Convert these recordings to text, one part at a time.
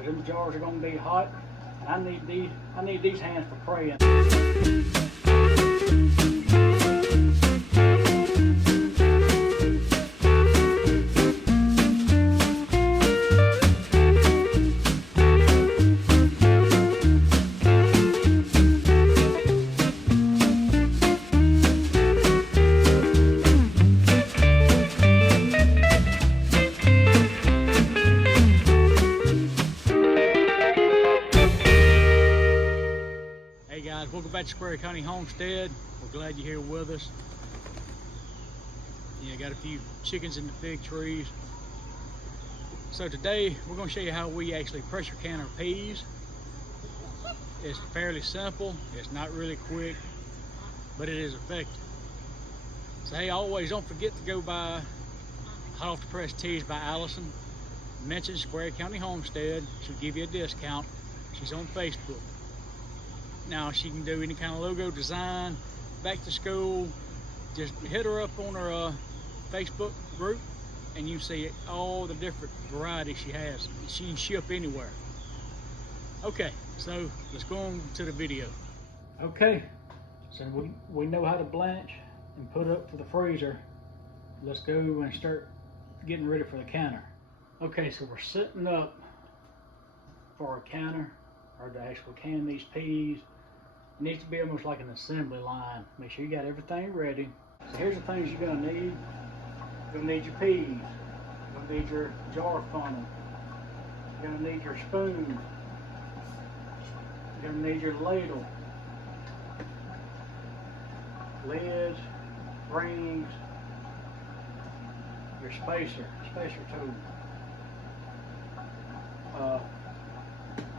because them jars are going to be hot, and I need these hands for praying. Hey guys, welcome back to Square County Homestead. We're glad you're here with us. Yeah, got a few chickens in the fig trees. So today we're going to show you how we actually pressure can our peas. It's fairly simple. It's not really quick, but it is effective. So hey, always don't forget to go by Hot Off the Press Teas by Allison. Mention Square County Homestead. She'll give you a discount. She's on Facebook. Now she can do any kind of logo design, back to school. Just hit her up on her Facebook group and you see all the different varieties she has. She can ship anywhere. Okay, so let's go on to the video. Okay, so we know how to blanch and put up for the freezer. Let's go and start getting ready for the canner. Okay, so we're setting up for our canner, or to actually can these peas. It needs to be almost like an assembly line. Make sure you got everything ready. So here's the things you're gonna need. You're gonna need your peas. You're gonna need your jar funnel. You're gonna need your spoon. You're gonna need your ladle, lids, rings, your spacer tool,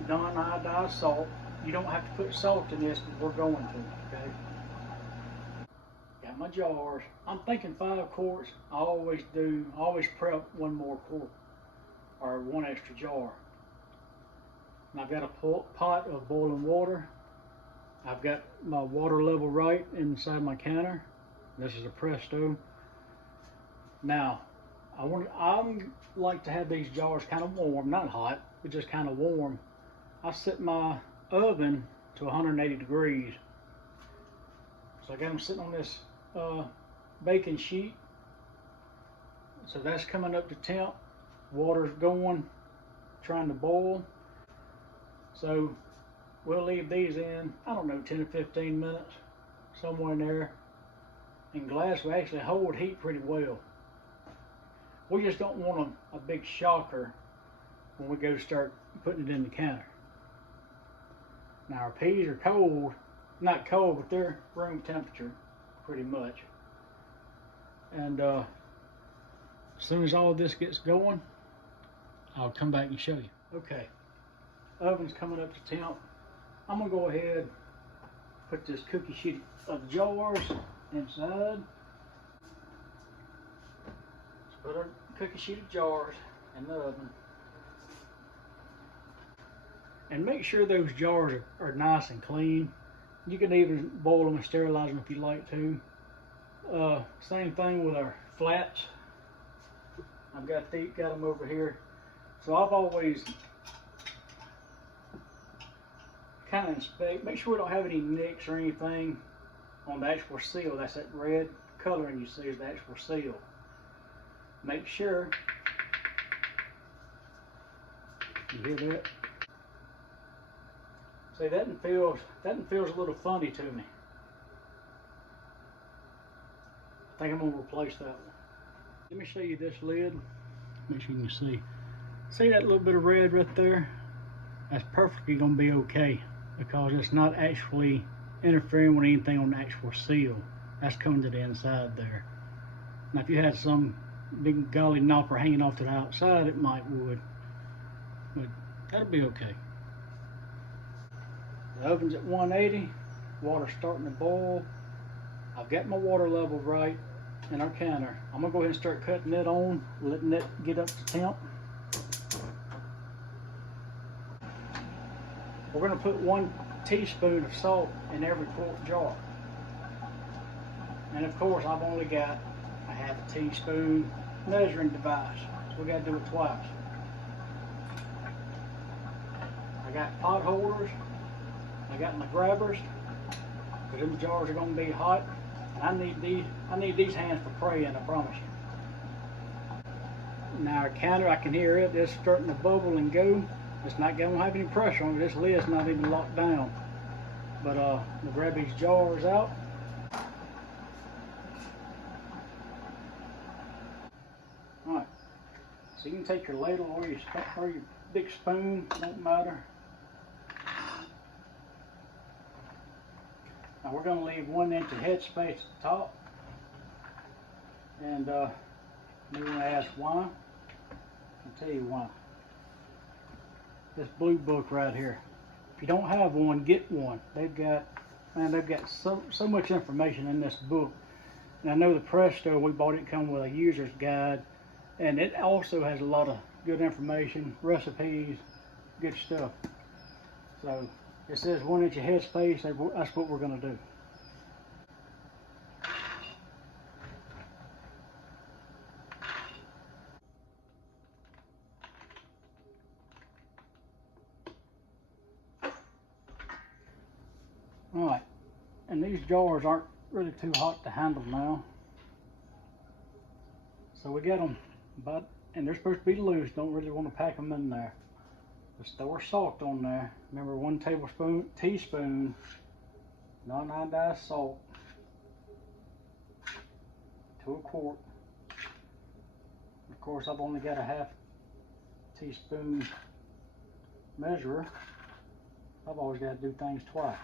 non-iodized salt. You don't have to put salt in this, but we're going to, okay? Got my jars. I'm thinking 5 quarts. I always prep 1 more quart, or 1 extra jar. And I've got a pot of boiling water. I've got my water level right inside my canner. This is a Presto. Now, I like to have these jars kind of warm, not hot, but just kind of warm. I set my oven to 180 degrees. So I got them sitting on this baking sheet. So that's coming up to temp. Water's going, trying to boil. So we'll leave these in, I don't know, 10 or 15 minutes, somewhere in there. And glass will actually hold heat pretty well. We just don't want a big shocker when we go start putting it in the canner. Now our peas are cold, not cold, but they're room temperature pretty much. And as soon as all this gets going, I'll come back and show you. Okay, oven's coming up to temp. I'm gonna go ahead, put this cookie sheet of jars inside. Let's put our cookie sheet of jars in the oven. And make sure those jars are nice and clean. You can even boil them and sterilize them if you like to. Same thing with our flats. I've got them over here. So I've always kind of inspect, make sure we don't have any nicks or anything on the actual seal. That's that red coloring you see is the actual seal. Make sure, you hear that? See, that feels a little funny to me. I think I'm gonna replace that one. Let me show you this lid. Make sure you can see. See that little bit of red right there? That's perfectly gonna be okay because it's not actually interfering with anything on the actual seal. That's coming to the inside there. Now if you had some big golly knopper hanging off to the outside, it might would, but that'll be okay. The oven's at 180, water's starting to boil. I've got my water level right in our canner. I'm gonna go ahead and start cutting it on, letting it get up to temp. We're gonna put 1 teaspoon of salt in every quart jar. And of course, I've only got a half a teaspoon measuring device, so we gotta do it twice. I got pot holders. I got my grabbers. Because them jars are going to be hot. I need these hands for praying, I promise you. Now our counter, I can hear it. It's starting to bubble and go. It's not going to have any pressure on it. This lid's not even locked down. But we'll grab these jars out. Alright. So you can take your ladle or your big spoon, don't matter. Now we're going to leave 1 inch of headspace at the top. And you're going to ask why. I'll tell you why. This blue book right here. If you don't have one, get one. They've got so much information in this book. And I know the Presto, we bought it come with a user's guide, and it also has a lot of good information, recipes, good stuff. So it says 1 inch of headspace. That's what we're going to do. Alright, and these jars aren't really too hot to handle now. So we got them, and they're supposed to be loose. Don't really want to pack them in there. Just throw our salt on there. Remember, 1 teaspoon non-iodized salt to a quart. Of course, I've only got a half teaspoon measurer. I've always got to do things twice.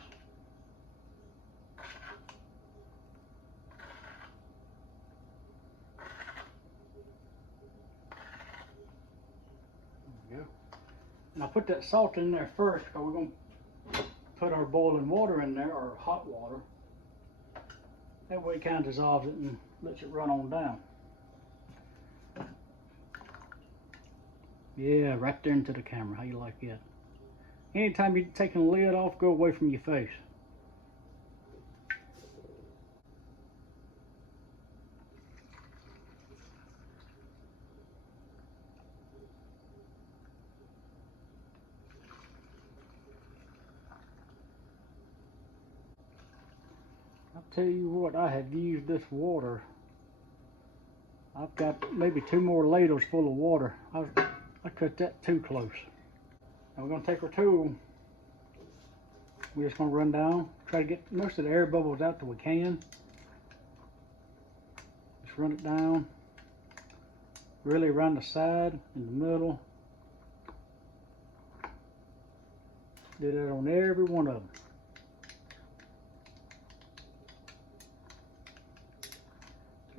And I put that salt in there first because we're going to put our boiling water in there, or hot water. That way it kind of dissolves it and lets it run on down. Yeah, right there into the camera. How you like that? Anytime you're taking the lid off, go away from your face. I'll tell you what, I have used this water. I've got maybe 2 more ladles full of water. I cut that too close. Now we're going to take our tool. We're just going to run down, try to get most of the air bubbles out that we can. Just run it down. Really around the side, in the middle. Do that on every one of them.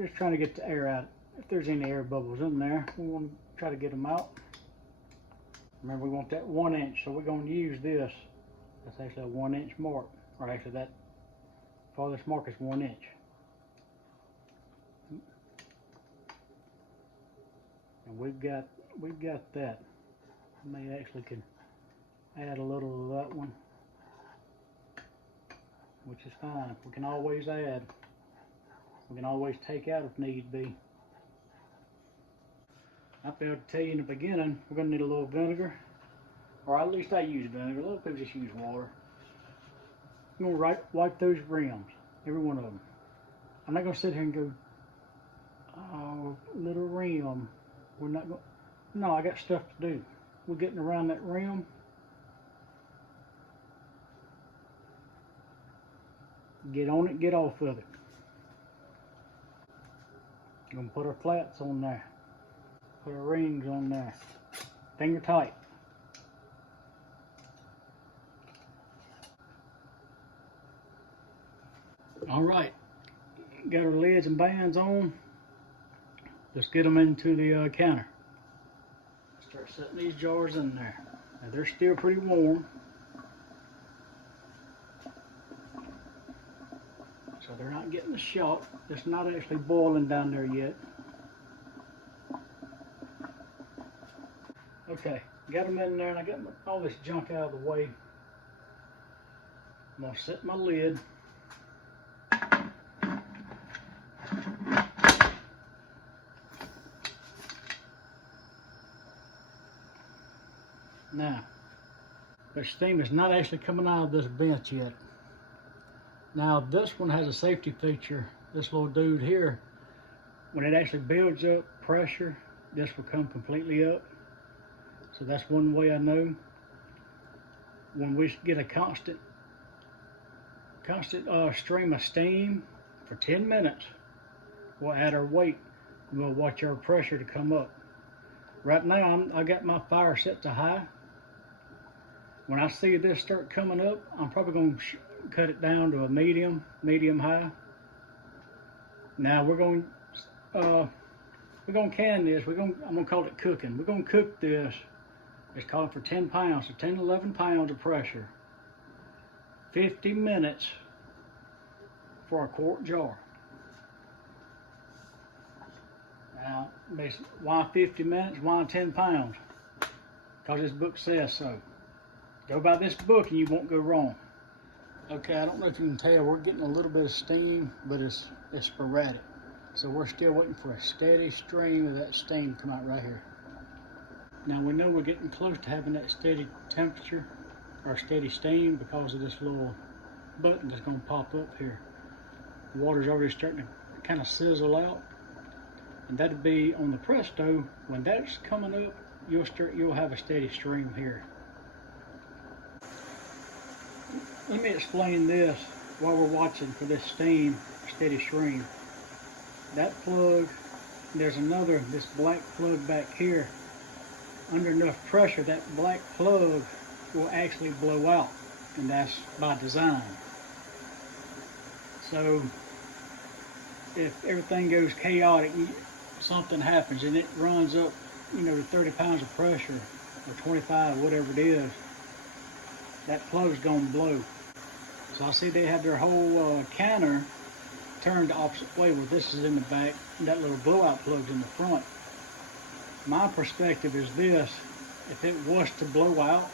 Just trying to get the air out. If there's any air bubbles in there, we want to try to get them out. Remember, we want that 1 inch, so we're going to use this. That's actually a 1 inch mark, or actually that farthest mark is 1 inch. And we've got that. I may actually could add a little of that one, which is fine. We can always add. We can always take out if need be. I failed to tell you in the beginning, we're going to need a little vinegar. Or at least I use vinegar. A lot of people just use water. I'm going to wipe those rims. Every one of them. I'm not going to sit here and go, oh, little rim. We're not going. No, I got stuff to do. We're getting around that rim. Get on it, get off of it. I'm going to put our flats on there. Put our rings on there. Finger tight. Alright. Got our lids and bands on. Let's get them into the counter. Start setting these jars in there. Now they're still pretty warm. So they're not getting the shock. It's not actually boiling down there yet. Okay, got them in there and I got all this junk out of the way. I'm going to set my lid. Now, but steam is not actually coming out of this vent yet. Now this one has a safety feature. This little dude here, when it actually builds up pressure, this will come completely up. So that's one way I know. When we get a constant stream of steam for 10 minutes, we'll add our weight and we'll watch our pressure to come up. Right now, I got my fire set to high. When I see this start coming up, I'm probably going to cut it down to a medium high. Now we're going to can this. I'm going to call it cooking. We're going to cook this. It's called for 10 pounds, so 10, 11 pounds of pressure. 50 minutes for a quart jar. Now, why 50 minutes? Why 10 pounds? Because this book says so. Go by this book and you won't go wrong. Okay, I don't know if you can tell, we're getting a little bit of steam, but it's sporadic. So we're still waiting for a steady stream of that steam to come out right here. Now we know we're getting close to having that steady temperature or steady steam because of this little button that's going to pop up here. The water's already starting to kind of sizzle out, and that'd be on the Presto. When that's coming up, you'll have a steady stream here. Let me explain this while we're watching for this steam, steady stream. That plug, there's this black plug back here. Under enough pressure, that black plug will actually blow out, and that's by design. So if everything goes chaotic, something happens and it runs up, to 30 pounds of pressure or 25, whatever it is, that plug's gonna blow. So I see they have their whole canner turned the opposite way, where this is in the back and that little blowout plug's in the front. My perspective is this: if it was to blow out,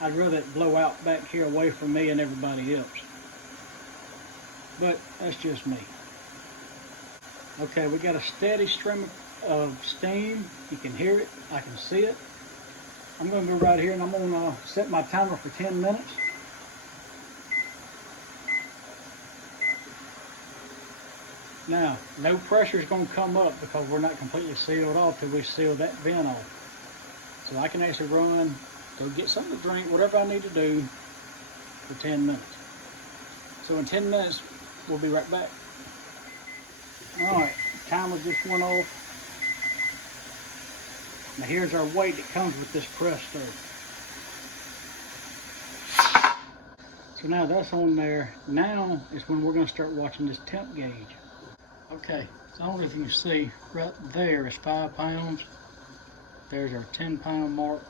I'd rather it blow out back here away from me and everybody else. But that's just me. Okay, we got a steady stream of steam. You can hear it, I can see it. I'm gonna go right here and I'm gonna set my timer for 10 minutes. Now, no pressure is going to come up because we're not completely sealed off till we seal that vent off. So I can actually run, go get something to drink, whatever I need to do for 10 minutes. So in 10 minutes, we'll be right back. All right, timer just went off. Now here's our weight that comes with this Presto. So now that's on there. Now is when we're going to start watching this temp gauge. Okay, so I don't know if you can see, right there is 5 pounds. There's our 10 pound mark.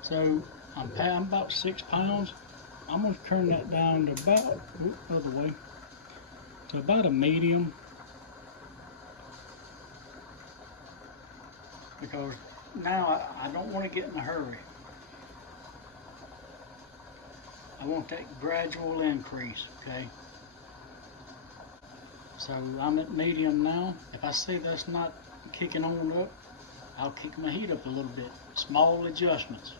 So I'm about 6 pounds. I'm going to turn that down to about, other way, to about a medium. Because now I don't want to get in a hurry. I want that gradual increase, okay? So I'm at medium now. If I see that's not kicking on up, I'll kick my heat up a little bit. Small adjustments.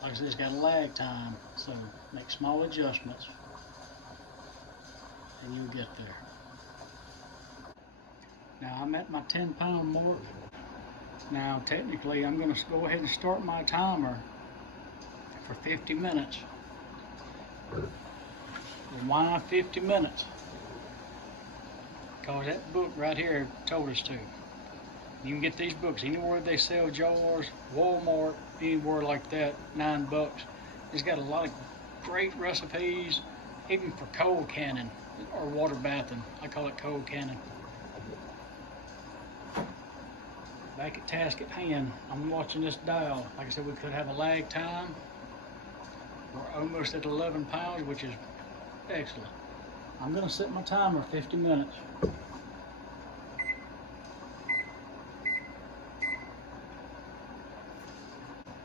Like I said, it's got a lag time, so make small adjustments and you'll get there. Now I'm at my 10 pound mark. Now technically I'm going to go ahead and start my timer for 50 minutes. And why 50 minutes? Because that book right here told us to. You can get these books anywhere they sell jars, Walmart, anywhere like that, $9. It's got a lot of great recipes, even for cold canning or water bathing. I call it cold canning. Back at task at hand, I'm watching this dial. Like I said, we could have a lag time. We're almost at 11 pounds, which is excellent. I'm going to set my timer 50 minutes.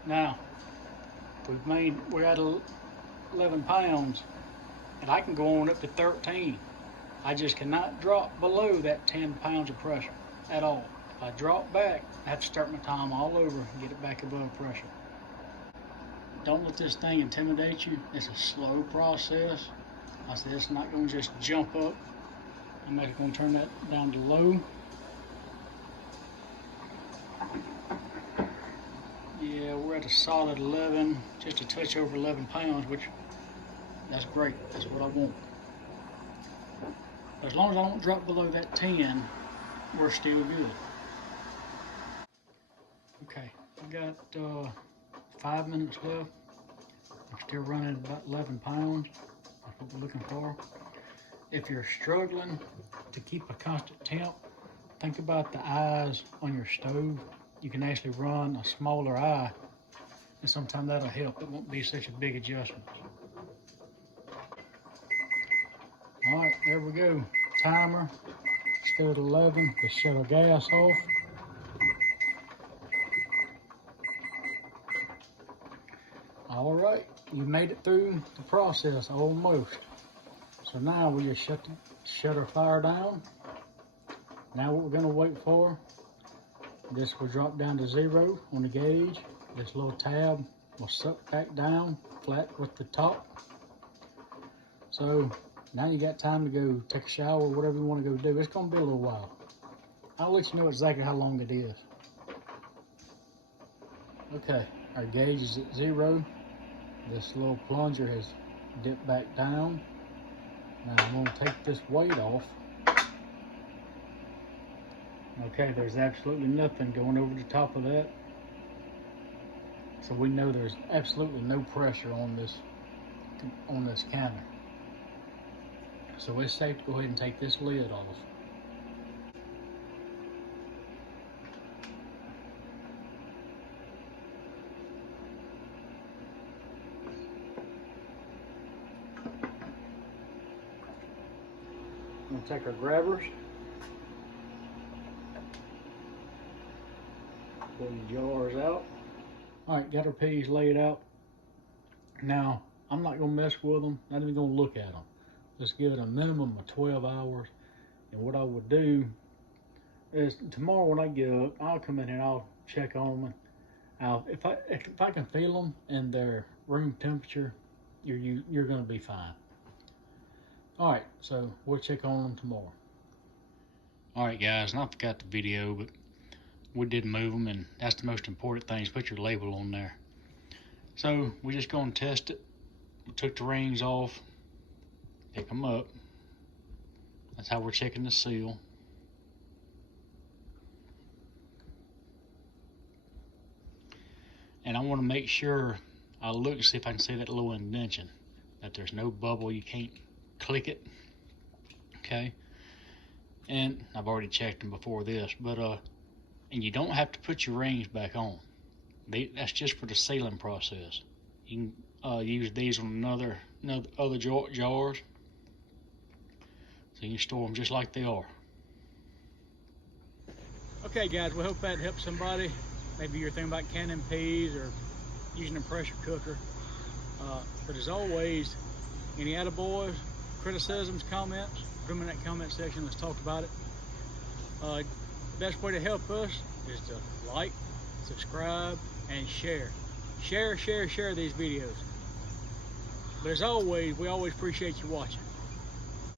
Now, we're at 11 pounds, and I can go on up to 13. I just cannot drop below that 10 pounds of pressure at all. If I drop back, I have to start my time all over and get it back above pressure. don't let this thing intimidate you. It's a slow process. I said it's not going to just jump up. I'm actually going to turn that down to low. Yeah, we're at a solid 11, just a touch over 11 pounds, which that's great. That's what I want. As long as I don't drop below that 10, we're still good. Okay, I got 5 minutes left. I'm still running about 11 pounds. That's what we're looking for. If you're struggling to keep a constant temp, think about the eyes on your stove. You can actually run a smaller eye, and sometimes that'll help. It won't be such a big adjustment. All right, there we go. Timer, still at 11. Let's shut our gas off. All right, you made it through the process almost. So now we just shut our fire down. Now what we're gonna wait for, this will drop down to 0 on the gauge. This little tab will suck back down flat with the top. So now you got time to go take a shower or whatever you want to go do. It's gonna be a little while. I'll let you know exactly how long it is. Okay, our gauge is at 0. This little plunger has dipped back down. Now I'm gonna take this weight off. Okay, there's absolutely nothing going over the top of that. So we know there's absolutely no pressure on this counter. So it's safe to go ahead and take this lid off. We'll take our grabbers. Pull the jars out. All right, got our peas laid out. Now, I'm not gonna mess with them, not even gonna look at them. Let's give it a minimum of 12 hours. And what I would do is tomorrow when I get up, I'll come in and I'll check on them. If I can feel them and they're room temperature, you're gonna be fine. All right, so we'll check on them tomorrow. All right, guys, and I forgot the video, but we did move them, and that's the most important thing is put your label on there. So we're just gonna test it. We took the rings off, pick them up. That's how we're checking the seal. And I want to make sure I look to see if I can see that little indentation, that there's no bubble, you can't click it. Okay, and I've already checked them before this, but and you don't have to put your rings back on. That's just for the sealing process. You can use these on other jars, so you can store them just like they are. Okay, guys, we hope that helped somebody. Maybe you're thinking about canning peas or using a pressure cooker. But as always, any attaboys, criticisms, comments, put them in that comment section. Let's talk about it. Best way to help us is to like, subscribe, and share. Share these videos. But as always, we always appreciate you watching.